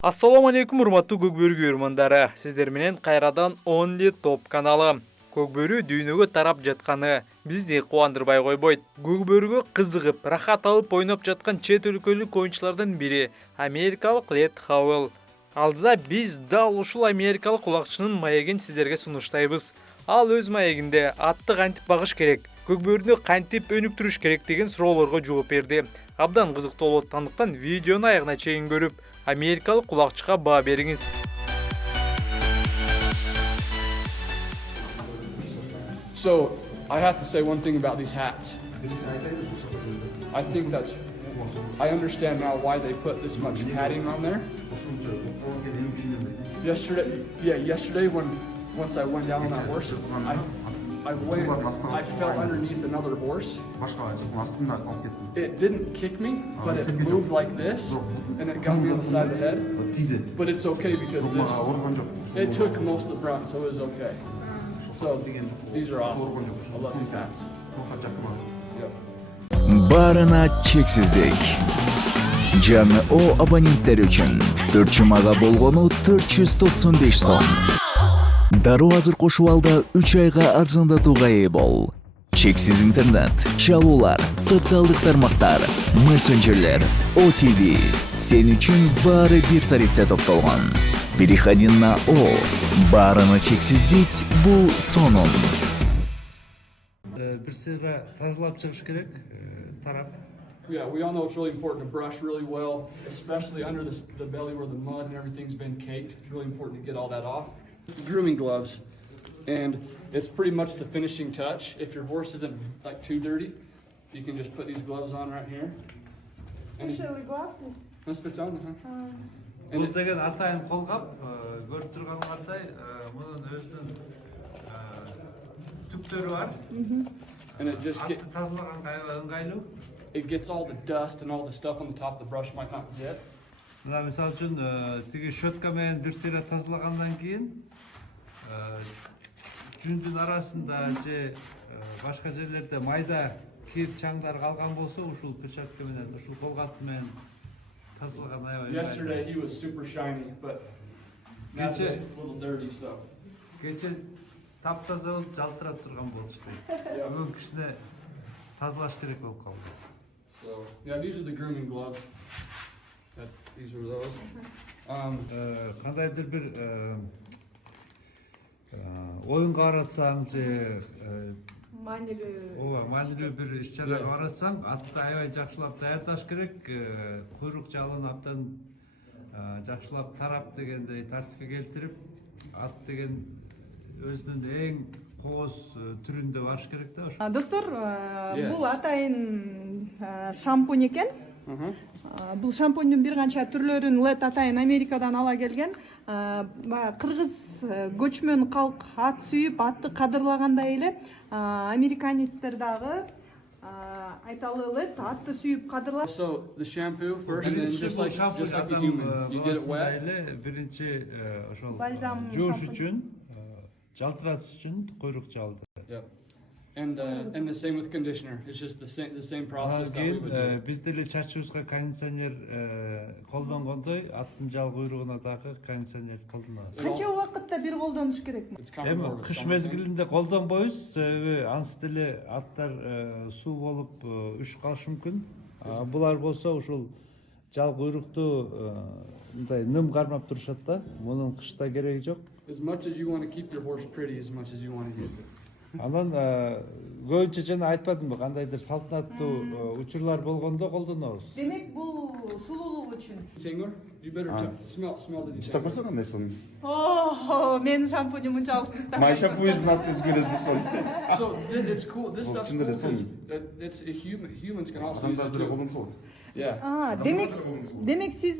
Assalamu alaikum Урматтуу көкбөрү көрмандары. Сиздер менен кайрадан Only Top каналы. Көкбөрү дүйнөгө тарап жатканы бизди кубандырбай койбойт. Көкбөрүгө кызыгып, рахат алып ойноп жаткан чет өлкөлүк оюнчулардан бири Америкалык Лет Хавел. Алдыда биз дал ушул америкалык улакчынын маегин сиздерге сунуштайбыз. Ал өз маегинде атты кантип багыш керек, көкбөрүнү кантип өнүктүрүш керек деген суроолорго жооп берди. Абдан кызыктуу болот, андыктан видеону аягына чейин көрүп, америкалык улакчыга баа бериңиз. So, I have to say one thing about these hats. I think I understand now why they put this much padding on there. Yesterday once I went down on that horse, I fell underneath another horse. It didn't kick me, but it moved like this, and it got me on the side of the head. But it's okay because it took most of the brunt, so it was okay. So these are awesome. I love these hats. Yep. Баарына чексиздик. Жаңы о абоненттер үчүн 4 жумага болгону 495 сом. Дароо азыр кошуп алда 3 айга арзандатууга ээ бол. Чексиз интернет, чалуулар, социалдык тармактар, мессенджерлер, OTV сен үчүн баары бир тарифте топтолгон. Переходи на О. Баарына чексиздик бул сонун. Bir sıra тазалап чыгыш керек, тарап. Yeah, we all know it's really important to brush really well, especially under the belly where the mud and everything's been caked. It's really important to get all that off. Grooming gloves, and it's pretty much the finishing touch. If your horse isn't like too dirty, you can just put these gloves on right here. Especially glasses. That's what's on, huh? Бул деген атайын колгап, көрүп турганыңардай, мунун өзүнүн түптөрү бар. And it just тазалаганга ыңгайлуу. it gets all the dust and all the stuff on the top of the brush might not get. Мына мисалы үчүн тиги щетка менен бир сыйра тазалагандан кийин жүндүн арасында же башка жерлерде майда кир чаңдар калган болсо, ушул перчатка менен, ушул колгап менен тазалаган аябай. Yesterday he was super shiny, but now it's a little dirty, so. Кече таптаза болуп жалтырап турган болчу. Бүгүн кичине тазалаш керек болуп калды. So, yeah, these are the grooming gloves. These are those. Кандайдыр бир оюнга баратсаң же маанилүү бир иш-чарага баратсаң, атты аябай жакшылап даярдаш керек. Куйрук жалын абдан жакшылап тарап дегендей тартипке келтирип, ат деген өзүнүн эң кооз түрүндө баш керек да ошо. Достор, бул атайын шампунь экен. Бул шампуньдун бир канча түрлөрүн Лет атайын Америкадан ала келген. Кыргыз көчмөн калк ат сүйүп, атты кадырлагандай эле американецтер дагы айталы Лет атты сүйүп кадырлап. So the shampoo first, and then just like a human, you get it wet. Биринчи ошол Бальзам жууш үчүн, жалтыратыш үчүн куйрук жалды. Yep. And the same with conditioner. It's just the same process that we would do. Биз деле чачыбызга кондиционер колдонгондой, аттын жал куйругуна дагы кондиционер колдонобуз. Канча убакытта бир колдонуш керекми? Эми кыш мезгилинде колдонбойбуз, себеби ансы деле аттар суу болуп үш калышы мүмкүн. Булар болсо ушул жал куйрукту мындай ным кармап турушат да. Мунун кышта кереги жок. As much as you want to keep your horse pretty, as much as you want to use it. Анан көбүнчө жана айтпадымбы, кандайдыр салтанаттуу учурлар болгондо колдонобуз. Демек бул сулуулук үчүн. Singer, you better smell the Что detector. on this one? Менин шампуньум мынчалык. My shampoo is not as good as this one. So it's cool. This stuff's cool because it's a humans can also use it too. Yeah. Демек сиз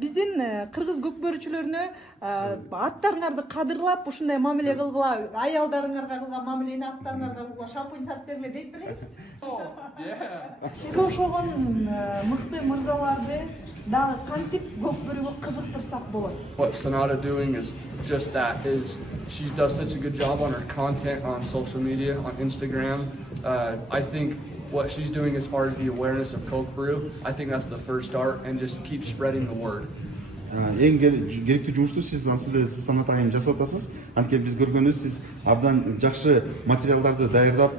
биздин кыргыз көкбөрүчүлөрүнө аттарыңарды кадырлап, ушундай мамиле кылгыла, аялдарыңарга кылган мамилени аттарыңарга кылгыла шампунь сатып берме дейт белеңиз? Yeah. Сизге ошогон мыкты мырзаларды дагы кантип көкбөрүгө кызыктырсак болот? What Sonata doing is just that. She does such a good job on her content on social media, on Instagram. I think what she's doing as far as the awareness of cold brew, I think that's the first start, and just keep spreading the word. эң керектүү жумушту сиз санат айым жасап атасыз. Анткени биз көргөнүбүз сиз абдан жакшы материалдарды даярдап,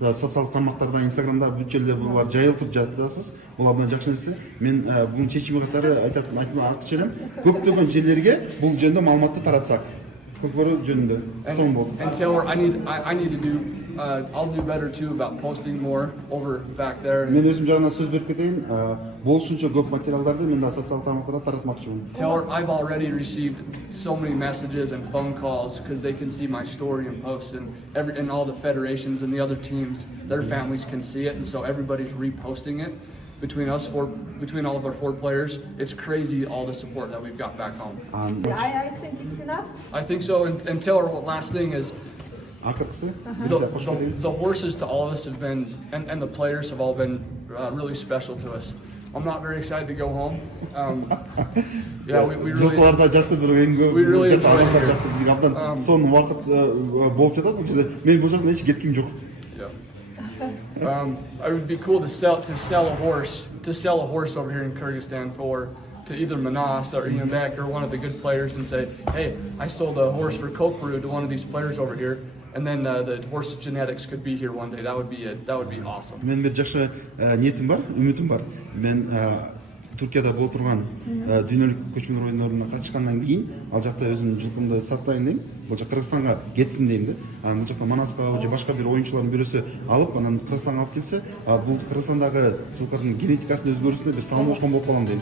социалдык тармактарда, Инстаграмда бүт жерде булар жайылтып жатасыз. Бул абдан жакшы нерсе. Мен буга чечими катары айтмакчы элем. Көптөгөн жерлерге бул жөнүндө маалыматты таратсак. Көкбөрү жөнүндө. Сонун болот. And Taylor, I need to do. I'll do better too about posting more over back there. Мен өзүм жагынан сөз берип кетейин. Болушунча көп материалдарды мен да социалдык тармактарда таратмакчымын. Taylor, I've already received so many messages and phone calls because they can see my story and posts, and all the federations and the other teams, their families can see it, and so everybody's reposting it. Between all of our 4 players, it's crazy all the support that we've got back home. I think it's enough. I think so. And Taylor, one last thing is. The horses to all of us have been, and the players have all been really special to us. I'm not very excited to go home. Yeah, we really enjoy it here. Бизге абдан сонун убакыт болуп жатат. Бул жерде мен бул жактан эч кетким жок. It would be cool to sell a horse over here in Kyrgyzstan to either Manas or Yemek or one of the good players and say, hey, I sold a horse for Kokburu to one of these players over here. And then the horse genetics could be here one day. That would be awesome. Мен бир жакшы ниетим бар, үмүтүм бар. Мен Туркияда болуп турган дүйнөлүк көчмөндөр оюндарына катышкандан кийин ал жакта өзүмдүн жылкымды сактайын дейм. Бул жак Кыргызстанга кетсин дейм да. Бул жакта Манаска же башка бир оюнчулардын бирөөсү алып, анан Кыргызстанга алып келсе, бул Кыргызстандагы жылкылардын генетикасынын өзгөрүүсүнө бир салым кошкон болуп калам дейм.